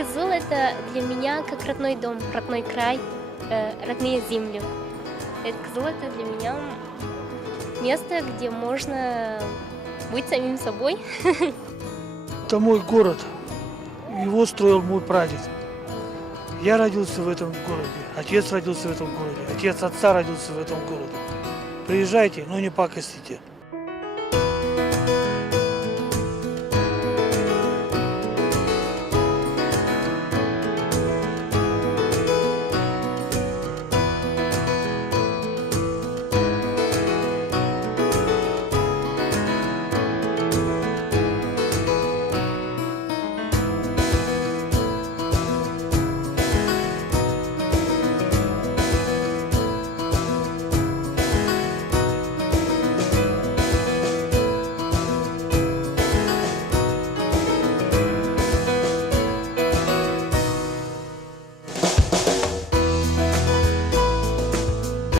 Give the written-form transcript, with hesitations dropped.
Кызыл – это для меня как родной дом, родной край, родные земли. Кызыл – это для меня место, где можно быть самим собой. Это мой город. Его строил мой прадед. Я родился в этом городе. Отец родился в этом городе. Отец отца родился в этом городе. Приезжайте, но не пакостите.